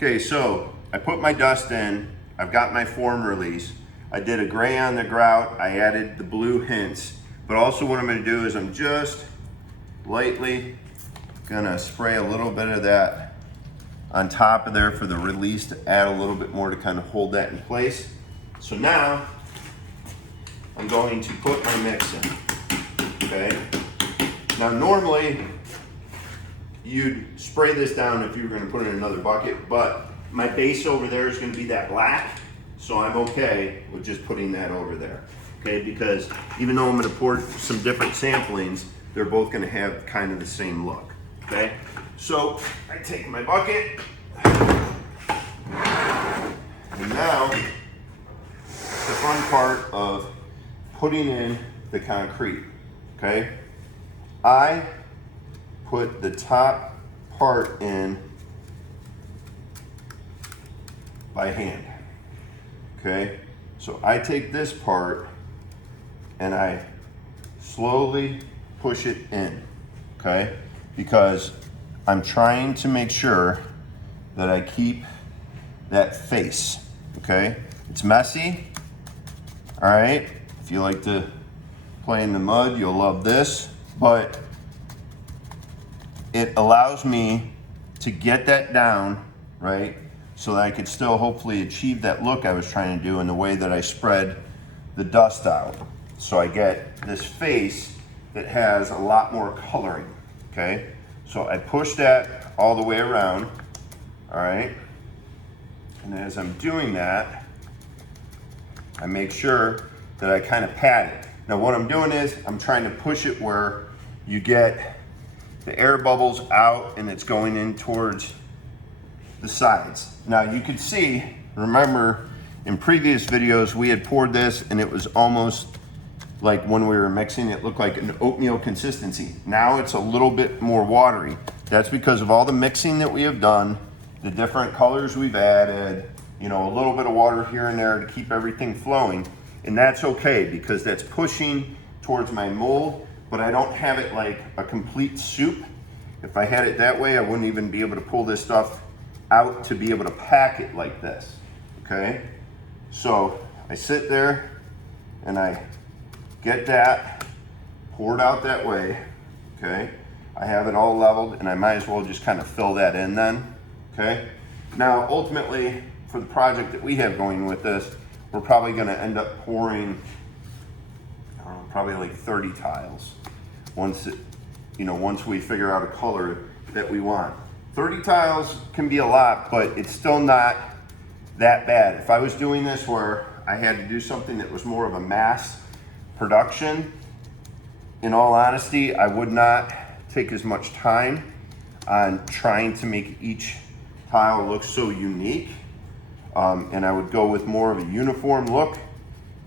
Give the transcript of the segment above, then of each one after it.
Okay, so I put my dust in, I've got my form release. I did a gray on the grout, I added the blue hints, but also what I'm gonna do is I'm just lightly gonna spray a little bit of that on top of there for the release to add a little bit more to kind of hold that in place. So now I'm going to put my mix in, okay? Now normally you'd spray this down if you were gonna put it in another bucket, but my base over there is gonna be that black, so I'm okay with just putting that over there, okay? Because even though I'm gonna pour some different samplings, they're both gonna have kind of the same look, okay? So I take my bucket, and now the fun part of putting in the concrete, okay? I put the top part in by hand, okay? So I take this part and I slowly push it in, okay? Because I'm trying to make sure that I keep that face, okay? It's messy, all right? If you like to play in the mud, you'll love this, but it allows me to get that down, right? So that I could still hopefully achieve that look I was trying to do in the way that I spread the dust out. So I get this face that has a lot more coloring, okay? So I push that all the way around, all right? And as I'm doing that, I make sure that I kind of pat it. Now what I'm doing is I'm trying to push it where you get the air bubbles out and it's going in towards the sides. Now you could see, remember in previous videos we had poured this and it was almost like when we were mixing it looked like an oatmeal consistency. Now it's a little bit more watery. That's because of all the mixing that we have done, the different colors we've added, you know, a little bit of water here and there to keep everything flowing. And that's okay because that's pushing towards my mold, but I don't have it like a complete soup. If I had it that way, I wouldn't even be able to pull this stuff out to be able to pack it like this, okay? So I sit there and I get that poured out that way, okay? I have it all leveled and I might as well just kind of fill that in then, okay? Now, ultimately, for the project that we have going with this, we're probably gonna end up pouring, I don't know, probably like 30 tiles once we figure out a color that we want. 30 tiles can be a lot, but it's still not that bad. If I was doing this where I had to do something that was more of a mass production, in all honesty, I would not take as much time on trying to make each tile look so unique. And I would go with more of a uniform look,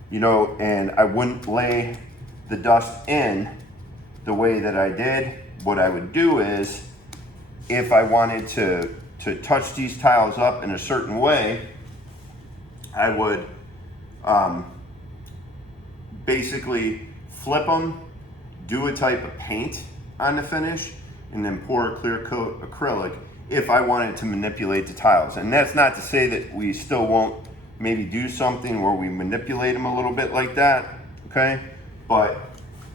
you know, and I wouldn't lay the dust in the way that I did. What I would do is, if I wanted to touch these tiles up in a certain way, I would basically flip them, do a type of paint on the finish, and then pour a clear coat acrylic if I wanted to manipulate the tiles. And that's not to say that we still won't maybe do something where we manipulate them a little bit like that, okay? But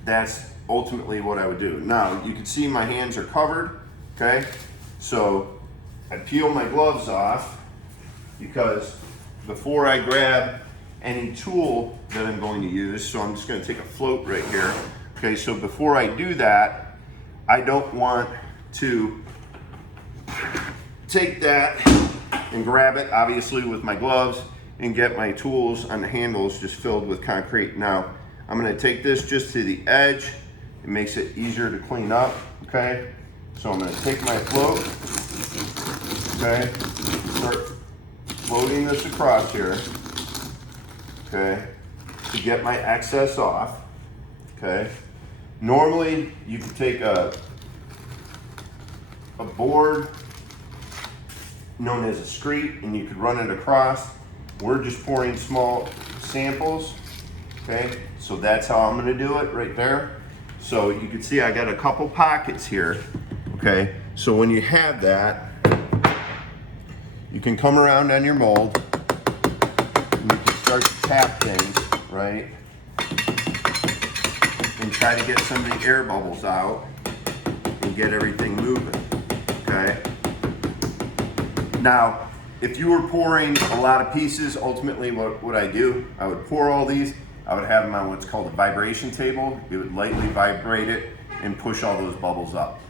that's ultimately what I would do. Now, you can see my hands are covered, okay? So I peel my gloves off because before I grab any tool that I'm going to use, so I'm just gonna take a float right here, okay? So before I do that, I don't want to take that and grab it, obviously, with my gloves and get my tools on the handles just filled with concrete. Now, I'm gonna take this just to the edge. It makes it easier to clean up, okay? So I'm gonna take my float, okay? Start floating this across here, okay? To get my excess off, okay? Normally, you could take a board known as a screed and you could run it across. We're just pouring small samples, okay? So that's how I'm gonna do it right there. So you can see I got a couple pockets here, okay? So when you have that, you can come around on your mold and you can start to tap things, right? And try to get some of the air bubbles out and get everything moving, okay? Now, if you were pouring a lot of pieces, ultimately what would I do? I would pour all these, I would have them on what's called a vibration table. It would lightly vibrate it and push all those bubbles up.